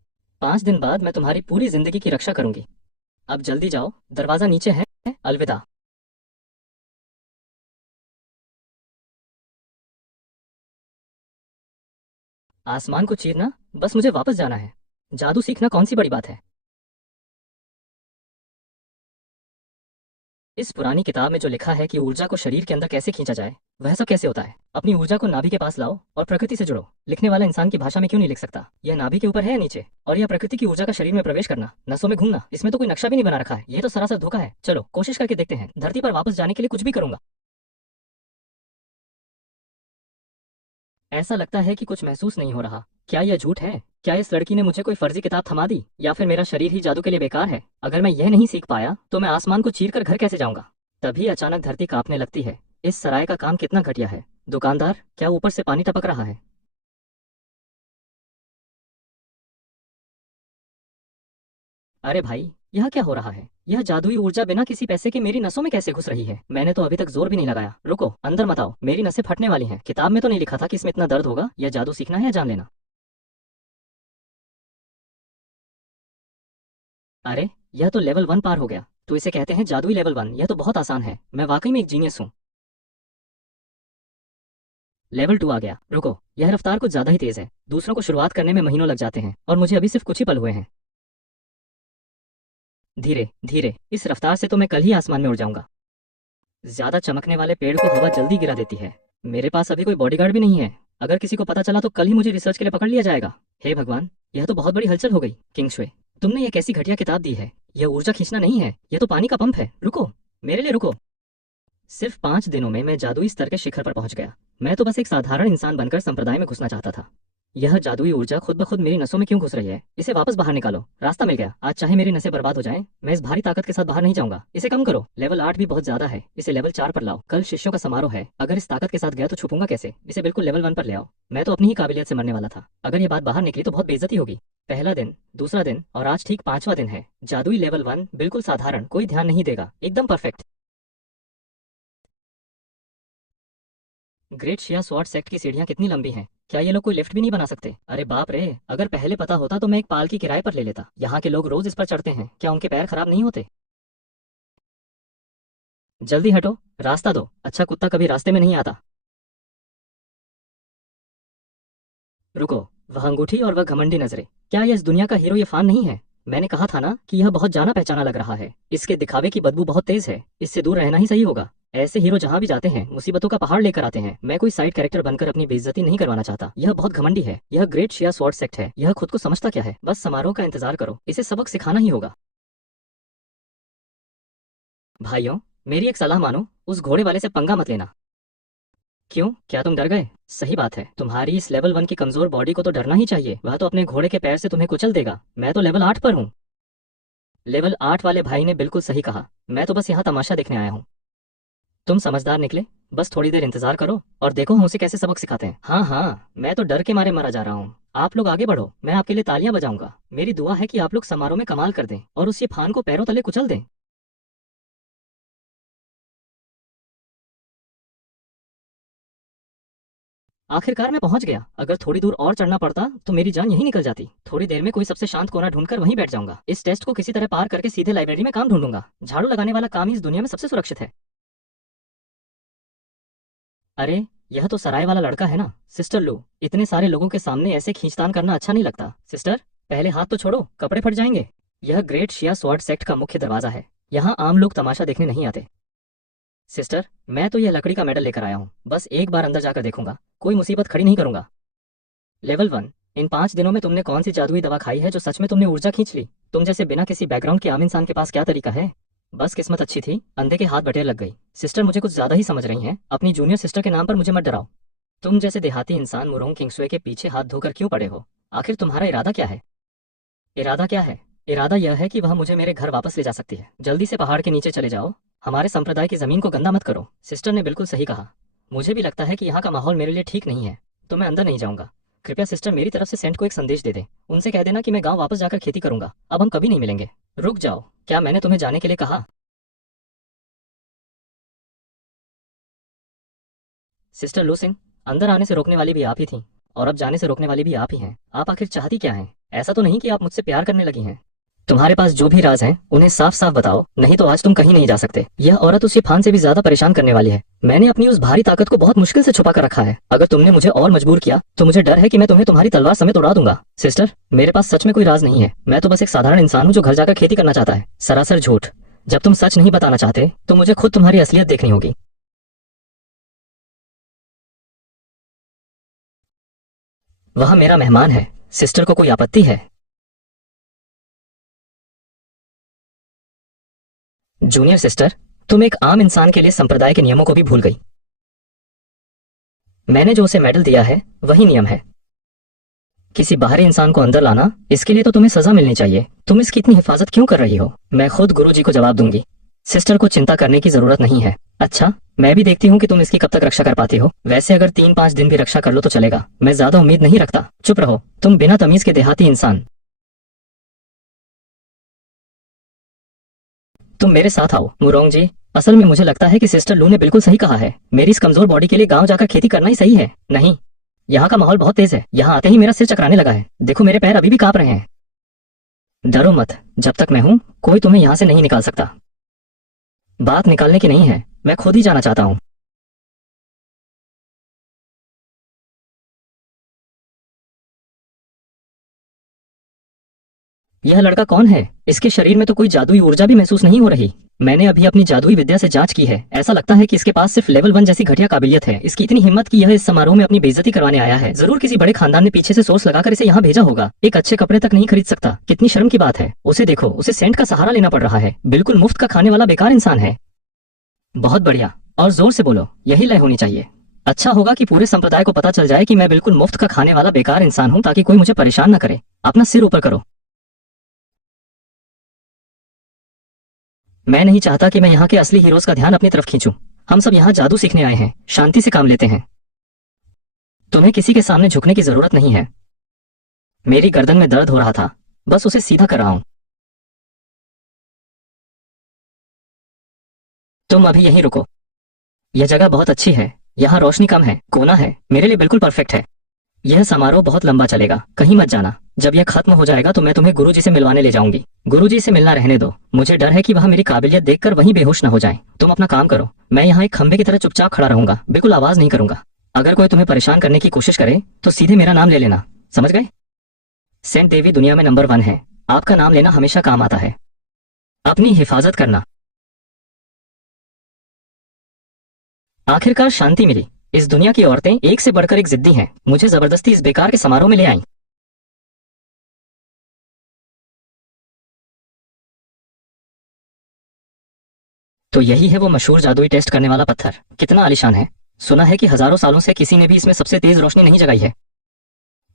5 दिन बाद मैं तुम्हारी पूरी जिंदगी की रक्षा करूंगी। अब जल्दी जाओ, दरवाजा नीचे है। अलविदा। आसमान को चीरना? बस मुझे वापस जाना है। जादू सीखना कौन सी बड़ी बात है? इस पुरानी किताब में जो लिखा है कि ऊर्जा को शरीर के अंदर कैसे खींचा जाए, वह सब कैसे होता है? अपनी ऊर्जा को नाभि के पास लाओ और प्रकृति से जुड़ो। लिखने वाला इंसान की भाषा में क्यों नहीं लिख सकता? यह नाभि के ऊपर है या नीचे? और यह प्रकृति की ऊर्जा का शरीर में प्रवेश करना, नसों में घूमना, इसमें तो कोई नक्शा भी नहीं बना रखा है। यह तो सरासर धोखा है। चलो कोशिश करके देखते हैं। धरती पर वापस जाने के लिए कुछ भी करूंगा। ऐसा लगता है कि कुछ महसूस नहीं हो रहा। क्या यह झूठ है? क्या इस लड़की ने मुझे कोई फर्जी किताब थमा दी, या फिर मेरा शरीर ही जादू के लिए बेकार है? अगर मैं यह नहीं सीख पाया तो मैं आसमान को चीर कर घर कैसे जाऊंगा? तभी अचानक धरती कांपने लगती है। इस सराय का काम कितना घटिया है। दुकानदार, क्या ऊपर से पानी टपक रहा है? अरे भाई, यह क्या हो रहा है? यह जादुई ऊर्जा बिना किसी पैसे के मेरी नसों में कैसे घुस रही है? मैंने तो अभी तक जोर भी नहीं लगाया। रुको, अंदर मत आओ। मेरी नसें फटने वाली हैं। किताब में तो नहीं लिखा था कि इसमें इतना दर्द होगा। यह जादू सीखना है या जान लेना? अरे, यह तो लेवल 1 पार हो गया। तो इसे कहते हैं जादुई लेवल 1। यह तो बहुत आसान है। मैं वाकई में एक जीनियस हूँ। लेवल 2 आ गया। रुको, यह रफ्तार कुछ ज्यादा ही तेज है। दूसरों को शुरुआत करने में महीनों लग जाते हैं और मुझे अभी सिर्फ कुछ ही पल हुए हैं। धीरे धीरे। इस रफ्तार से तो मैं कल ही आसमान में उड़ जाऊंगा। ज्यादा चमकने वाले पेड़ को हवा जल्दी गिरा देती है। मेरे पास अभी कोई बॉडीगार्ड भी नहीं है। अगर किसी को पता चला तो कल ही मुझे रिसर्च के लिए पकड़ लिया जाएगा। हे भगवान, यह तो बहुत बड़ी हलचल हो गई। किंगशुए, तुमने यह कैसी घटिया किताब दी है? यह ऊर्जा खींचना नहीं है, यह तो पानी का पंप है। रुको, मेरे लिए रुको। सिर्फ 5 दिनों में मैं जादुई स्तर के शिखर पर पहुंच गया। मैं तो बस एक साधारण इंसान बनकर संप्रदाय में घुसना चाहता था। यह जादुई ऊर्जा खुद ब खुद मेरी नसों में क्यों घुस रही है? इसे वापस बाहर निकालो। रास्ता मिल गया। आज चाहे मेरी नसें बर्बाद हो जाएं, मैं इस भारी ताकत के साथ बाहर नहीं जाऊंगा। इसे कम करो। लेवल 8 भी बहुत ज्यादा है। इसे लेवल 4 पर लाओ। कल शिष्यों का समारोह है। अगर इस ताकत के साथ गया तो छुपूंगा कैसे? इसे बिल्कुल लेवल 1 पर ले आओ। मैं तो अपनी ही काबिलियत से मरने वाला था। अगर ये बात बाहर निकली तो बहुत बेइज्जती होगी। पहला दिन, दूसरा दिन और आज ठीक 5वां दिन है। जादुई लेवल 1 बिल्कुल साधारण, कोई ध्यान नहीं देगा, एकदम परफेक्ट। ग्रेट शिया स्वॉर्ड सेक्ट की सीढ़ियां कितनी लंबी हैं? क्या ये लोग कोई लिफ्ट भी नहीं बना सकते? अरे बाप रे, अगर पहले पता होता तो मैं एक पाल की किराए पर ले लेता। यहाँ के लोग रोज इस पर चढ़ते हैं। क्या उनके पैर खराब नहीं होते? जल्दी हटो, रास्ता दो। अच्छा कुत्ता कभी रास्ते में नहीं आता। रुको, वह अंगूठी और वह घमंडी नजरें। क्या यह इस दुनिया का हीरो ये फान नहीं है? मैंने कहा था ना कि यह बहुत जाना पहचाना लग रहा है। इसके दिखावे की बदबू बहुत तेज है। इससे दूर रहना ही सही होगा। ऐसे हीरो जहाँ भी जाते हैं मुसीबतों का पहाड़ लेकर आते हैं। मैं कोई साइड कैरेक्टर बनकर अपनी बेइज्जती नहीं करवाना चाहता। यह बहुत घमंडी है। यह ग्रेट शिया स्वॉर्ड सेक्ट है। यह खुद को समझता क्या है? बस समारोह का इंतजार करो, इसे सबक सिखाना ही होगा। भाइयों, मेरी एक सलाह मानो, उस घोड़े वाले से पंगा मत लेना। क्यों, क्या तुम डर गए? सही बात है, तुम्हारी इस लेवल 1 की कमजोर बॉडी को तो डरना ही चाहिए। वह तो अपने घोड़े के पैर से तुम्हें कुचल देगा। मैं तो लेवल 8 पर हूँ। लेवल 8 वाले भाई ने बिल्कुल सही कहा। मैं तो बस यहाँ तमाशा देखने आया हूँ। तुम समझदार निकले। बस थोड़ी देर इंतजार करो और देखो हम उसे कैसे सबक सिखाते हैं। हाँ हाँ, मैं तो डर के मारे मरा जा रहा हूँ। आप लोग आगे बढ़ो, मैं आपके लिए तालियां बजाऊंगा। मेरी दुआ है कि आप लोग समारोह में कमाल कर दें और उस ये फान को पैरों तले कुचल दें। आखिरकार मैं पहुंच गया। अगर थोड़ी दूर और चढ़ना पड़ता तो मेरी जान यहीं निकल जाती। थोड़ी देर में कोई सबसे शांत कोना ढूंढकर वहीं बैठ जाऊंगा। इस टेस्ट को किसी तरह पार करके सीधे लाइब्रेरी में काम ढूंढूंगा। झाड़ू लगाने वाला काम ही इस दुनिया में सबसे सुरक्षित है। अरे, यह तो सराय वाला लड़का है ना। सिस्टर लू, इतने सारे लोगों के सामने ऐसे खींचतान करना अच्छा नहीं लगता। सिस्टर, पहले हाथ तो छोड़ो, कपड़े फट जाएंगे। यह ग्रेट शिया स्वॉर्ड सेक्ट का मुख्य दरवाजा है। यहाँ आम लोग तमाशा देखने नहीं आते। सिस्टर, मैं तो यह लकड़ी का मेडल लेकर आया हूँ। बस एक बार अंदर जाकर देखूंगा, कोई मुसीबत खड़ी नहीं करूंगा। लेवल 1, इन 5 दिनों में तुमने कौन सी जादुई दवा खाई है जो सच में तुमने ऊर्जा खींच ली? तुम जैसे बिना किसी बैकग्राउंड के आम इंसान के पास क्या तरीका है? बस किस्मत अच्छी थी, अंधे के हाथ बटेर लग गई। सिस्टर मुझे कुछ ज्यादा ही समझ रही हैं। अपनी जूनियर सिस्टर के नाम पर मुझे मत डराओ। तुम जैसे देहाती इंसान मुरोंग किंगसुए के पीछे हाथ धोकर क्यों पड़े हो? आखिर तुम्हारा इरादा क्या है? इरादा क्या है? इरादा यह है कि वह मुझे मेरे घर वापस ले जा सकती है। जल्दी से पहाड़ के नीचे चले जाओ। हमारे संप्रदाय की जमीन को गंदा मत करो। सिस्टर ने बिल्कुल सही कहा। मुझे भी लगता है कि यहाँ का माहौल मेरे लिए ठीक नहीं है, तो मैं अंदर नहीं जाऊंगा। कृपया सिस्टर मेरी तरफ से सेंट को एक संदेश दे दे। उनसे कह देना कि मैं गांव वापस जाकर खेती करूंगा। अब हम कभी नहीं मिलेंगे। रुक जाओ, क्या मैंने तुम्हें जाने के लिए कहा? सिस्टर लू सिंह, अंदर आने से रोकने वाली भी आप ही थी और अब जाने से रोकने वाली भी आप ही हैं। आप आखिर चाहती क्या हैं? ऐसा तो नहीं कि आप मुझसे प्यार करने लगी हैं? तुम्हारे पास जो भी राज हैं उन्हें साफ साफ बताओ, नहीं तो आज तुम कहीं नहीं जा सकते। यह औरत उस शिफान से भी ज्यादा परेशान करने वाली है। मैंने अपनी उस भारी ताकत को बहुत मुश्किल से छुपा कर रखा है। अगर तुमने मुझे और मजबूर किया तो मुझे डर है कि मैं तुम्हें तुम्हारी तलवार समेत उड़ा दूंगा। सिस्टर, मेरे पास सच में कोई राज नहीं है। मैं तो बस एक साधारण इंसान हूँ जो घर जाकर खेती करना चाहता है। सरासर झूठ। जब तुम सच नहीं बताना चाहते तो मुझे खुद तुम्हारी असलियत देखनी होगी। वह मेरा मेहमान है। सिस्टर को कोई आपत्ति है? जूनियर सिस्टर, तुम एक आम इंसान के लिए संप्रदाय के नियमों को भी भूल गई। मैंने जो उसे मेडल दिया है वही नियम है। किसी बाहरी इंसान को अंदर लाना, इसके लिए तो तुम्हें सजा मिलनी चाहिए। तुम इसकी इतनी हिफाजत क्यों कर रही हो? मैं खुद गुरुजी को जवाब दूंगी। सिस्टर को चिंता करने की जरूरत नहीं है। अच्छा, मैं भी देखती हूँ कि तुम इसकी कब तक रक्षा कर पाती हो। वैसे अगर 3-5 दिन भी रक्षा कर लो तो चलेगा। मैं ज्यादा उम्मीद नहीं रखता। चुप रहो, तुम बिना तमीज के देहाती इंसान। तुम मेरे साथ आओ मुरोंग जी। असल में मुझे लगता है कि सिस्टर लू ने बिल्कुल सही कहा है। मेरी इस कमजोर बॉडी के लिए गांव जाकर खेती करना ही सही है। नहीं, यहाँ का माहौल बहुत तेज है। यहाँ आते ही मेरा सिर चकराने लगा है। देखो मेरे पैर अभी भी कांप रहे हैं। डरो मत, जब तक मैं हूँ कोई तुम्हें यहाँ से नहीं निकाल सकता। बात निकालने की नहीं है, मैं खुद ही जाना चाहता हूँ। यह लड़का कौन है? इसके शरीर में तो कोई जादुई ऊर्जा भी महसूस नहीं हो रही। मैंने अभी अपनी जादुई विद्या से जांच की है। ऐसा लगता है कि इसके पास सिर्फ लेवल 1 जैसी घटिया काबिलियत है। इसकी इतनी हिम्मत कि यह इस समारोह में अपनी बेइज्जती करवाने आया है। जरूर किसी बड़े खानदान ने पीछे से सोर्स लगाकर इसे यहाँ भेजा होगा। एक अच्छे कपड़े तक नहीं खरीद सकता। कितनी शर्म की बात है। उसे देखो, उसे सेंट का सहारा लेना पड़ रहा है। बिल्कुल मुफ्त का खाने वाला बेकार इंसान है। बहुत बढ़िया, और जोर से बोलो, यही लय होनी चाहिए। अच्छा होगा कि पूरे संप्रदाय को पता चल जाए कि मैं बिल्कुल मुफ्त का खाने वाला बेकार इंसान हूँ, ताकि कोई मुझे परेशान न करे। अपना सिर ऊपर करो। मैं नहीं चाहता कि मैं यहाँ के असली हीरोज का ध्यान अपनी तरफ खींचूं। हम सब यहाँ जादू सीखने आए हैं, शांति से काम लेते हैं। तुम्हें किसी के सामने झुकने की जरूरत नहीं है। मेरी गर्दन में दर्द हो रहा था, बस उसे सीधा कर रहा हूं। तुम अभी यहीं रुको। यह जगह बहुत अच्छी है। यहाँ रोशनी कम है, कोना है, मेरे लिए बिल्कुल परफेक्ट है। यह समारोह बहुत लंबा चलेगा, कहीं मत जाना। जब यह खत्म हो जाएगा तो मैं तुम्हें गुरुजी से मिलवाने ले जाऊंगी। गुरुजी से मिलना रहने दो, मुझे डर है कि वह मेरी काबिलियत देखकर वहीं बेहोश न हो जाएं। तुम अपना काम करो, मैं यहाँ एक खंबे की तरह चुपचाप खड़ा रहूंगा, बिल्कुल आवाज नहीं करूंगा। अगर कोई तुम्हें परेशान करने की कोशिश करे तो सीधे मेरा नाम ले लेना, समझ गए? सेंट देवी दुनिया में नंबर 1 है। आपका नाम लेना हमेशा काम आता है। अपनी हिफाजत करना। आखिरकार शांति मिली। इस दुनिया की औरतें एक से बढ़कर एक जिद्दी हैं। मुझे जबरदस्ती इस बेकार के समारोह में ले आईं। तो यही है वो मशहूर जादुई टेस्ट करने वाला पत्थर। कितना आलीशान है। सुना है कि हजारों सालों से किसी ने भी इसमें सबसे तेज रोशनी नहीं जगाई है।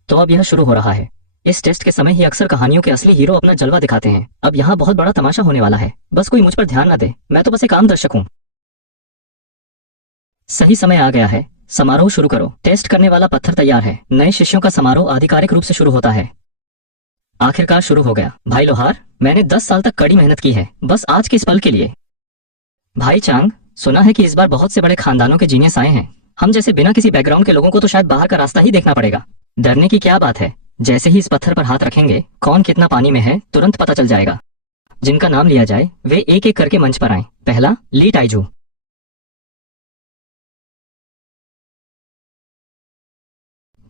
तो अब यह शुरू हो रहा है। इस टेस्ट के समय ही अक्सर कहानियों के असली हीरो अपना जलवा दिखाते हैं। अब यहाँ बहुत बड़ा तमाशा होने वाला है। बस कोई मुझ पर ध्यान न दे, मैं तो बस एक आम दर्शक हूँ। सही समय आ गया है। समारोह शुरू करो। टेस्ट करने वाला पत्थर तैयार है। नए शिष्यों का समारोह आधिकारिक रूप से शुरू होता है। आखिरकार शुरू हो गया। भाई लोहार, मैंने 10 साल तक कड़ी मेहनत की है, बस आज के इस पल के लिए। भाई चांग, सुना है कि इस बार बहुत से बड़े खानदानों के जीनियस आए हैं। हम जैसे बिना किसी बैकग्राउंड के लोगों को तो शायद बाहर का रास्ता ही देखना पड़ेगा। डरने की क्या बात है। जैसे ही इस पत्थर पर हाथ रखेंगे, कौन कितना पानी में है तुरंत पता चल जाएगा। जिनका नाम लिया जाए वे एक एक करके मंच पर आए। पहला, ली टाइजू।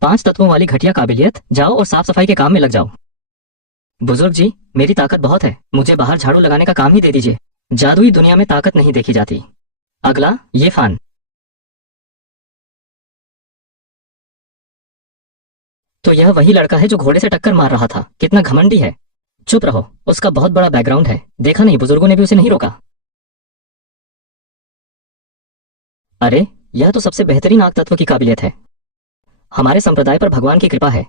5 तत्वों वाली घटिया काबिलियत, जाओ और साफ सफाई के काम में लग जाओ। बुजुर्ग जी, मेरी ताकत बहुत है, मुझे बाहर झाड़ू लगाने का काम ही दे दीजिए। जादुई दुनिया में ताकत नहीं देखी जाती। अगला, ये फान। तो यह वही लड़का है जो घोड़े से टक्कर मार रहा था। कितना घमंडी है। चुप रहो, उसका बहुत बड़ा बैकग्राउंड है। देखा नहीं, बुजुर्गों ने भी उसे नहीं रोका। अरे, यह तो सबसे बेहतरीन आग तत्व की काबिलियत है। हमारे संप्रदाय पर भगवान की कृपा है।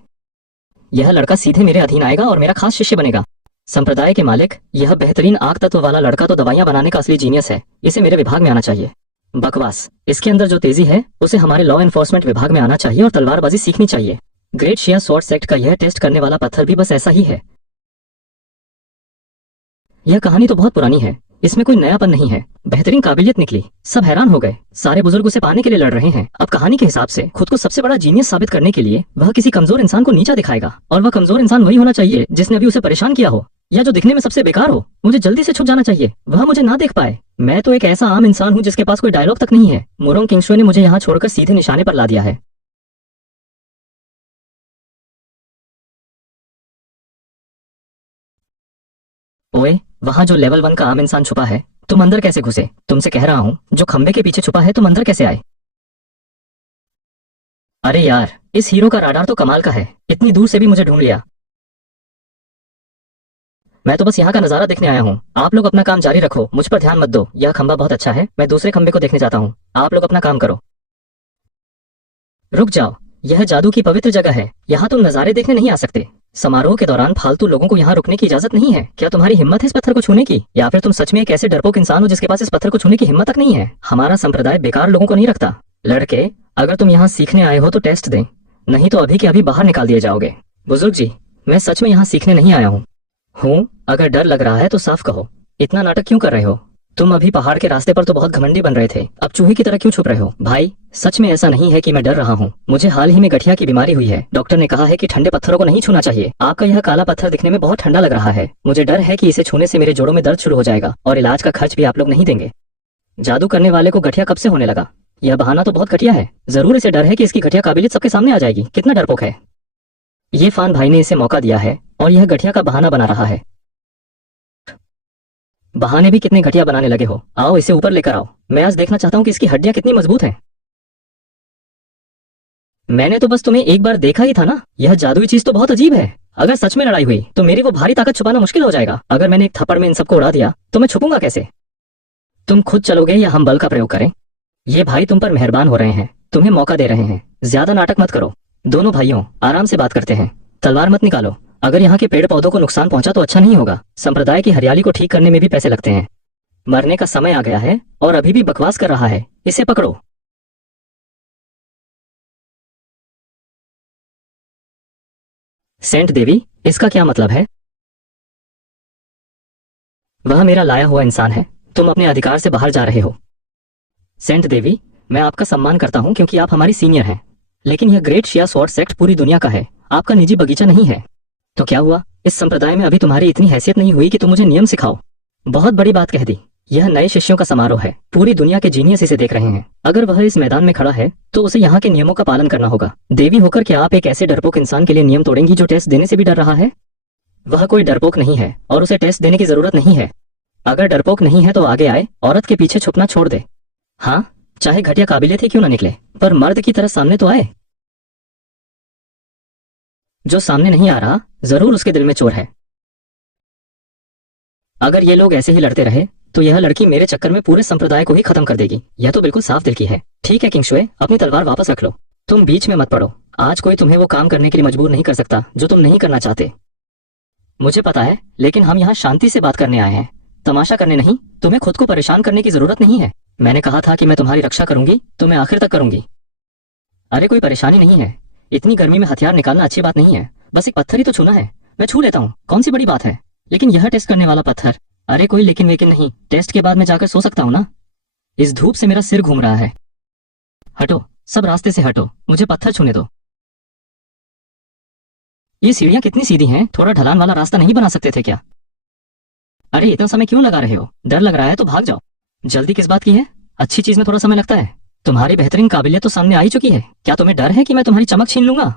यह लड़का सीधे मेरे अधीन आएगा और मेरा खास शिष्य बनेगा। संप्रदाय के मालिक, यह बेहतरीन आग तत्व वाला लड़का तो दवाइयां बनाने का असली जीनियस है। इसे मेरे विभाग में आना चाहिए। बकवास। इसके अंदर जो तेजी है उसे हमारे लॉ एनफोर्समेंट विभाग में आना चाहिए और तलवारबाजी सीखनी चाहिए। ग्रेट शिया स्वॉर्ड सेक्ट का यह टेस्ट करने वाला पत्थर भी बस ऐसा ही है। यह कहानी तो बहुत पुरानी है, इसमें कोई नयापन नहीं है। बेहतरीन काबिलियत निकली, सब हैरान हो गए। सारे बुजुर्ग उसे पाने के लिए लड़ रहे हैं। अब कहानी के हिसाब से खुद को सबसे बड़ा जीनियस साबित करने के लिए वह किसी कमजोर इंसान को नीचा दिखाएगा। और वह कमजोर इंसान वही होना चाहिए जिसने अभी उसे परेशान किया हो, या जो दिखने में सबसे बेकार हो। मुझे जल्दी से छुप जाना चाहिए, वह मुझे ना देख पाए। मैं तो एक ऐसा आम इंसान हूँ जिसके पास कोई डायलॉग तक नहीं है। मुरोंग किंगशुए ने मुझे यहाँ छोड़कर सीधे निशाने पर ला दिया है। ओए, वहाँ जो लेवल 1 का आम इंसान छुपा है, तुम अंदर कैसे घुसे? तुमसे कह रहा हूँ, जो खंबे के पीछे छुपा है तुम अंदर कैसे आए? अरे यार, इस हीरो का राडार तो कमाल का है, इतनी दूर से भी मुझे ढूंढ लिया। मैं तो बस यहाँ का नजारा देखने आया हूँ। आप लोग अपना काम जारी रखो, मुझ पर ध्यान मत दो। यह खंबा बहुत अच्छा है, मैं दूसरे खंबे को देखने जाता हूँ। आप लोग अपना काम करो। रुक जाओ, यह जादू की पवित्र जगह है, यहाँ तुम नजारे देखने नहीं आ सकते। समारोह के दौरान फालतू लोगों को यहाँ रुकने की इजाजत नहीं है। क्या तुम्हारी हिम्मत है इस पत्थर को छूने की, या फिर तुम सच में एक ऐसे डरपोक इंसान हो जिसके पास इस पत्थर को छूने की हिम्मत तक नहीं है? हमारा संप्रदाय बेकार लोगों को नहीं रखता। लड़के, अगर तुम यहाँ सीखने आए हो तो टेस्ट दें, नहीं तो अभी के अभी बाहर निकाल दिए जाओगे। बुजुर्ग जी, मैं सच में यहाँ सीखने नहीं आया हूँ। अगर डर लग रहा है तो साफ कहो, इतना नाटक क्यों कर रहे हो? तुम अभी पहाड़ के रास्ते पर तो बहुत घमंडी बन रहे थे, अब चूहे की तरह क्यों छुप रहे हो? भाई, सच में ऐसा नहीं है कि मैं डर रहा हूँ। मुझे हाल ही में गठिया की बीमारी हुई है। डॉक्टर ने कहा है कि ठंडे पत्थरों को नहीं छूना चाहिए। आपका यह काला पत्थर दिखने में बहुत ठंडा लग रहा है। मुझे डर है कि इसे छूने से मेरे जोड़ों में दर्द शुरू हो जाएगा और इलाज का खर्च भी आप लोग नहीं देंगे। जादू करने वाले को गठिया कब से होने लगा? यह बहाना तो बहुत घटिया है। जरूर इसे डर है कि इसकी घटिया काबिलियत सबके सामने आ जाएगी। कितना डरपोक है। ये फान भाई ने इसे मौका दिया है और यह गठिया का बहाना बना रहा है। बहाने भी कितने घटिया बनाने लगे हो। आओ इसे ऊपर लेकर आओ, मैं आज देखना चाहता हूँ कि इसकी हड्डियां कितनी मजबूत हैं। मैंने तो बस तुम्हें एक बार देखा ही था ना। यह जादुई चीज तो बहुत अजीब है। अगर सच में लड़ाई हुई तो मेरी वो भारी ताकत छुपाना मुश्किल हो जाएगा। अगर मैंने एक थप्पड़ में इन सबको उड़ा दिया तो मैं छुपूंगा कैसे? तुम खुद चलोगे या हम बल का प्रयोग करें? ये भाई तुम पर मेहरबान हो रहे हैं, तुम्हें मौका दे रहे हैं। ज्यादा नाटक मत करो। दोनों भाइयों, आराम से बात करते हैं। तलवार मत निकालो। अगर यहाँ के पेड़ पौधों को नुकसान पहुंचा तो अच्छा नहीं होगा। संप्रदाय की हरियाली को ठीक करने में भी पैसे लगते हैं। मरने का समय आ गया है और अभी भी बकवास कर रहा है। इसे पकड़ो। सेंट देवी, इसका क्या मतलब है? वह मेरा लाया हुआ इंसान है। तुम अपने अधिकार से बाहर जा रहे हो। सेंट देवी, मैं आपका सम्मान करता हूँ क्योंकि आप हमारी सीनियर हैं, लेकिन यह ग्रेट शिया स्वॉर्ड सेक्ट पूरी दुनिया का है, आपका निजी बगीचा नहीं है। तो क्या हुआ? इस संप्रदाय में अभी तुम्हारी इतनी हैसियत नहीं हुई कि तुम मुझे नियम सिखाओ? बहुत बड़ी बात कह दी। यह नए शिष्यों का समारोह है, पूरी दुनिया के जीनियस इसे देख रहे हैं। अगर वह इस मैदान में खड़ा है तो उसे यहाँ के नियमों का पालन करना होगा। देवी होकर क्या आप एक ऐसे डरपोक इंसान के लिए नियम तोड़ेंगी जो टेस्ट देने से भी डर रहा है? वह कोई डरपोक नहीं है और उसे टेस्ट देने की जरूरत नहीं है। अगर डरपोक नहीं है तो आगे आए, औरत के पीछे छुपना छोड़ दे। हाँ, चाहे घटिया काबिलियत ही क्यों ना निकले, पर मर्द की तरह सामने तो आए। जो सामने नहीं आ रहा, जरूर उसके दिल में चोर है। अगर ये लोग ऐसे ही लड़ते रहे तो यह लड़की मेरे चक्कर में पूरे संप्रदाय को ही खत्म कर देगी। यह तो बिल्कुल साफ दिल की है। ठीक है किंगशुए, अपनी तलवार वापस रख लो। तुम बीच में मत पड़ो। आज कोई तुम्हें वो काम करने के लिए मजबूर नहीं कर सकता जो तुम नहीं करना चाहते। मुझे पता है, लेकिन हम यहाँ शांति से बात करने आए हैं, तमाशा करने नहीं। तुम्हें खुद को परेशान करने की जरूरत नहीं है। मैंने कहा था कि मैं तुम्हारी रक्षा करूंगी तो मैं आखिर तक करूंगी। अरे कोई परेशानी नहीं है। इतनी गर्मी में हथियार निकालना अच्छी बात नहीं है। बस एक पत्थर ही तो छूना है, मैं छू लेता हूँ, कौन सी बड़ी बात है। लेकिन यह टेस्ट करने वाला पत्थर। अरे कोई लेकिन वेकिन नहीं, टेस्ट के बाद मैं जाकर सो सकता हूँ ना। इस धूप से मेरा सिर घूम रहा है। हटो, सब रास्ते से हटो, मुझे पत्थर छूने दो। ये सीढ़ियां कितनी सीधी हैं, थोड़ा ढलान वाला रास्ता नहीं बना सकते थे क्या? अरे इतना समय क्यों लगा रहे हो? डर लग रहा है तो भाग जाओ। जल्दी किस बात की है? अच्छी चीज में थोड़ा समय लगता है। तुम्हारी बेहतरीन काबिलियत तो सामने आ ही चुकी है, क्या तुम्हें डर है कि मैं तुम्हारी चमक छीन लूंगा?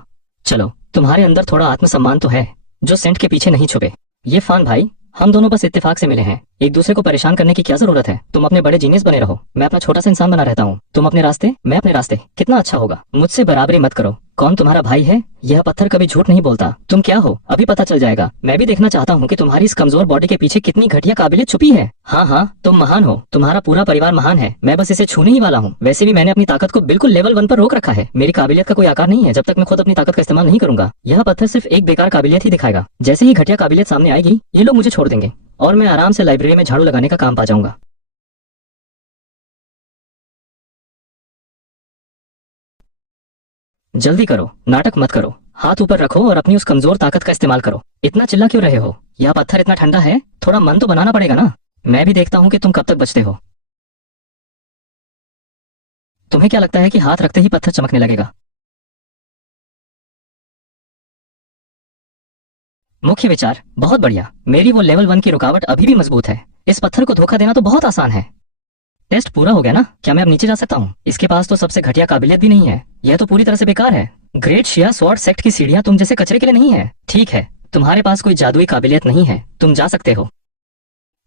चलो, तुम्हारे अंदर थोड़ा आत्मसम्मान तो है जो सेंट के पीछे नहीं छुपे। ये फान भाई, हम दोनों बस इत्तेफाक से मिले हैं, एक दूसरे को परेशान करने की क्या जरूरत है। तुम अपने बड़े जीनियस बने रहो, मैं अपना छोटा सा इंसान बना रहता हूँ। तुम अपने रास्ते, मैं अपने रास्ते, कितना अच्छा होगा। मुझसे बराबरी मत करो। कौन तुम्हारा भाई है? यह पत्थर कभी झूठ नहीं बोलता। तुम क्या हो अभी पता चल जाएगा। मैं भी देखना चाहता हूँ कि तुम्हारी इस कमजोर बॉडी के पीछे कितनी घटिया काबिलियत छुपी है। हाँ हाँ, तुम महान हो, तुम्हारा पूरा परिवार महान है, मैं बस इसे छूने ही वाला हूँ। वैसे भी मैंने अपनी ताकत को बिल्कुल लेवल 1 पर रोक रखा है। मेरी काबिलियत का कोई आकार नहीं है जब तक मैं खुद अपनी ताकत का इस्तेमाल नहीं करूंगा। यह पत्थर सिर्फ एक बेकार काबिलियत ही दिखाएगा। जैसे ही घटिया काबिलियत सामने आएगी, ये लोग मुझे छोड़ देंगे और मैं आराम से लाइब्रेरी में झाड़ू लगाने का काम पा जाऊंगा। जल्दी करो, नाटक मत करो। हाथ ऊपर रखो और अपनी उस कमजोर ताकत का इस्तेमाल करो। इतना चिल्ला क्यों रहे हो? यह पत्थर इतना ठंडा है, थोड़ा मन तो बनाना पड़ेगा ना। मैं भी देखता हूँ कि तुम कब तक बचते हो। तुम्हें क्या लगता है कि हाथ रखते ही पत्थर चमकने लगेगा? मुख्य विचार बहुत बढ़िया। मेरी वो लेवल 1 की रुकावट अभी भी मजबूत है। इस पत्थर को धोखा देना तो बहुत आसान है। टेस्ट पूरा हो गया ना? क्या मैं अब नीचे जा सकता हूँ? इसके पास तो सबसे घटिया काबिलियत भी नहीं है, यह तो पूरी तरह से बेकार है। ग्रेट शिया स्वॉर्ड सेक्ट की सीढ़ियां तुम जैसे कचरे के लिए नहीं है। ठीक है, तुम्हारे पास कोई जादुई काबिलियत नहीं है, तुम जा सकते हो।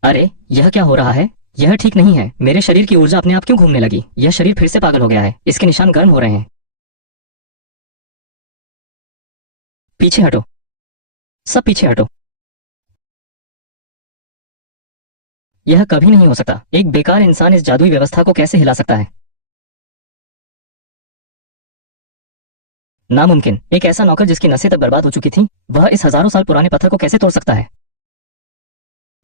अरे यह क्या हो रहा है? यह ठीक नहीं है। मेरे शरीर की ऊर्जा अपने आप क्यों घूमने लगी? यह शरीर फिर से पागल हो गया है, इसके निशान गर्म हो रहे हैं। पीछे हटो, सब पीछे हटो। यह कभी नहीं हो सकता। एक बेकार इंसान इस जादुई व्यवस्था को कैसे हिला सकता है? नामुमकिन। एक ऐसा नौकर जिसकी नसें तक बर्बाद हो चुकी थी, वह इस हजारों साल पुराने पत्थर को कैसे तोड़ सकता है?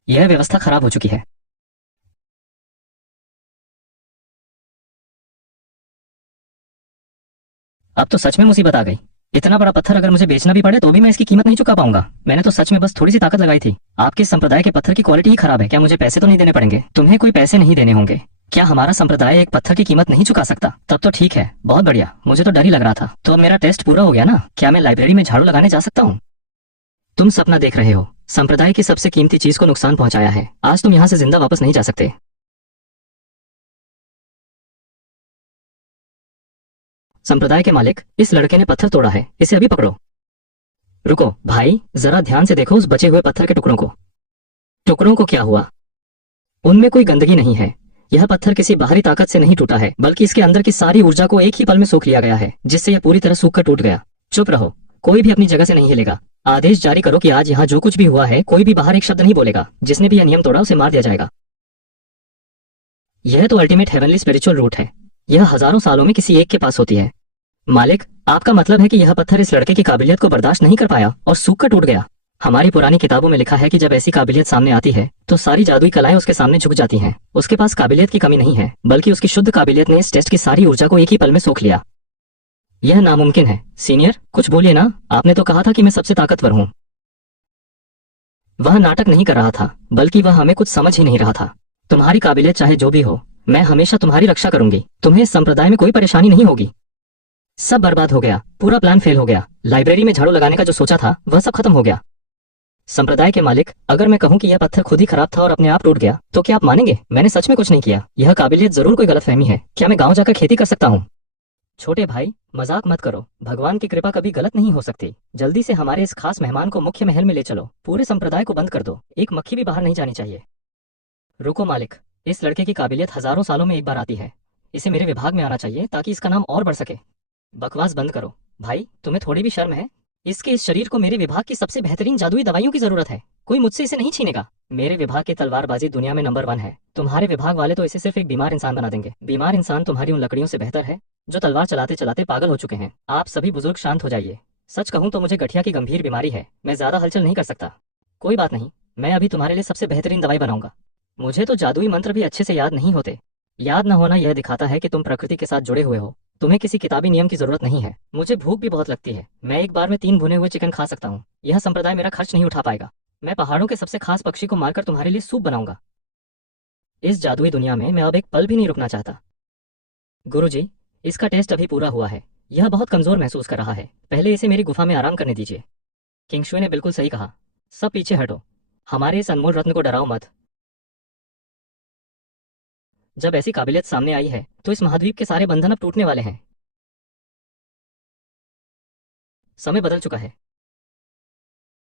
यह व्यवस्था खराब हो चुकी है। अब तो सच में मुसीबत आ गई। इतना बड़ा पत्थर अगर मुझे बेचना भी पड़े तो भी मैं इसकी कीमत नहीं चुका पाऊंगा। मैंने तो सच में बस थोड़ी सी ताकत लगाई थी। आपके संप्रदाय के पत्थर की क्वालिटी ही खराब है। क्या मुझे पैसे तो नहीं देने पड़ेंगे? तुम्हें कोई पैसे नहीं देने होंगे। क्या हमारा संप्रदाय एक पत्थर की कीमत नहीं चुका सकता? तब तो ठीक है, बहुत बढ़िया। मुझे तो डर ही लग रहा था। तो अब मेरा टेस्ट पूरा हो गया ना? क्या मैं लाइब्रेरी में झाड़ू लगाने जा सकता हूँ? तुम सपना देख रहे हो। संप्रदाय की सबसे कीमती चीज को नुकसान पहुंचाया है। आज तुम यहाँ से जिंदा वापस नहीं जा सकते। संप्रदाय के मालिक, इस लड़के ने पत्थर तोड़ा है, इसे अभी पकड़ो। रुको भाई, जरा ध्यान से देखो उस बचे हुए पत्थर के टुकड़ों को। टुकड़ों को क्या हुआ? उनमें कोई गंदगी नहीं है। यह पत्थर किसी बाहरी ताकत से नहीं टूटा है, बल्कि इसके अंदर की सारी ऊर्जा को एक ही पल में सोख लिया गया है, जिससे यह पूरी तरह सूख कर टूट गया। चुप रहो, कोई भी अपनी जगह से नहीं हिलेगा। आदेश जारी करो कि आज यहाँ जो कुछ भी हुआ है, कोई भी बाहर एक शब्द नहीं बोलेगा। जिसने भी यह नियम तोड़ा उसे मार दिया जाएगा। यह तो अल्टीमेट हेवनली स्पिरिचुअल रूट है। यह हजारों सालों में किसी एक के पास होती है। मालिक, आपका मतलब है कि यह पत्थर इस लड़के की काबिलियत को बर्दाश्त नहीं कर पाया और सूख कर टूट गया। हमारी पुरानी किताबों में लिखा है कि जब ऐसी काबिलियत सामने आती है तो सारी जादुई कलाएं उसके सामने झुक जाती हैं। उसके पास काबिलियत की कमी नहीं है, बल्कि उसकी शुद्ध काबिलियत ने इस टेस्ट की सारी ऊर्जा को एक ही पल में सोख लिया। यह नामुमकिन है। सीनियर, कुछ बोलिए ना। आपने तो कहा था कि मैं सबसे ताकतवर हूँ। वह नाटक नहीं कर रहा था, बल्कि वह हमें कुछ समझ ही नहीं रहा था। तुम्हारी काबिलियत चाहे जो भी हो, मैं हमेशा तुम्हारी रक्षा करूंगी। तुम्हें इस संप्रदाय में कोई परेशानी नहीं होगी। सब बर्बाद हो गया, पूरा प्लान फेल हो गया। लाइब्रेरी में झाड़ू लगाने का जो सोचा था वह सब खत्म हो गया। संप्रदाय के मालिक, अगर मैं कहूं कि यह पत्थर खुद ही खराब था और अपने आप टूट गया, तो क्या आप मानेंगे? मैंने सच में कुछ नहीं किया। यह काबिलियत जरूर कोई गलतफहमी है। क्या मैं गांव जाकर खेती कर सकता हूँ? छोटे भाई, मजाक मत करो। भगवान की कृपा कभी गलत नहीं हो सकती। जल्दी से हमारे इस खास मेहमान को मुख्य महल में ले चलो। पूरे संप्रदाय को बंद कर दो, एक मक्खी भी बाहर नहीं जानी चाहिए। रुको मालिक, इस लड़के की काबिलियत हजारों सालों में एक बार आती है। इसे मेरे विभाग में आना चाहिए ताकि इसका नाम और बढ़ सके। बकवास बंद करो भाई, तुम्हें थोड़ी भी शर्म है? इसके इस शरीर को मेरे विभाग की सबसे बेहतरीन जादुई दवाइयों की जरूरत है। कोई मुझसे इसे नहीं छीनेगा। मेरे विभाग की तलवारबाजी दुनिया में नंबर 1 है। तुम्हारे विभाग वाले तो इसे सिर्फ एक बीमार इंसान बना देंगे। बीमार इंसान तुम्हारी उन लकड़ियों से बेहतर है जो तलवार चलाते चलाते पागल हो चुके हैं। आप सभी बुजुर्ग शांत हो जाइए। सच कहूं तो मुझे गठिया की गंभीर बीमारी है, मैं ज्यादा हलचल नहीं कर सकता। कोई बात नहीं, मैं अभी तुम्हारे लिए सबसे बेहतरीन दवाई बनाऊंगा। मुझे तो जादुई मंत्र भी अच्छे से याद नहीं होते। याद न होना यह दिखाता है कि तुम प्रकृति के साथ जुड़े हुए हो। तुम्हें किसी किताबी नियम की जरूरत नहीं है। मुझे भूख भी बहुत लगती है, मैं एक बार में 3 भुने हुए चिकन खा सकता हूँ। यह संप्रदाय मेरा खर्च नहीं उठा पाएगा। मैं पहाड़ों के सबसे खास पक्षी को मारकर तुम्हारे लिए सूप बनाऊंगा। इस जादुई दुनिया में मैं अब एक पल भी नहीं रुकना चाहता। गुरुजी, इसका टेस्ट अभी पूरा हुआ है। यह बहुत कमजोर महसूस कर रहा है, पहले इसे मेरी गुफा में आराम करने दीजिए। किंगशुए ने बिल्कुल सही कहा। सब पीछे हटो। हमारे इस अनमोल रत्न को डराओ मत। जब ऐसी काबिलियत सामने आई है तो इस महाद्वीप के सारे बंधन अब टूटने वाले हैं। समय बदल चुका है।